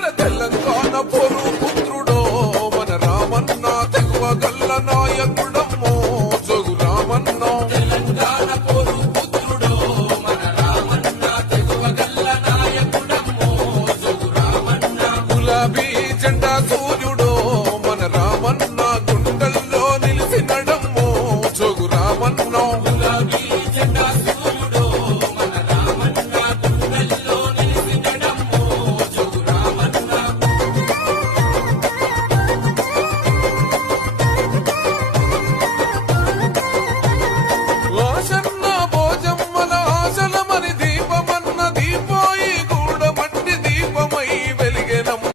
మన తెలంగాణ పొరుగు పుత్రుడో మన రామన్న తెగువ గల్ల నాయకుడో.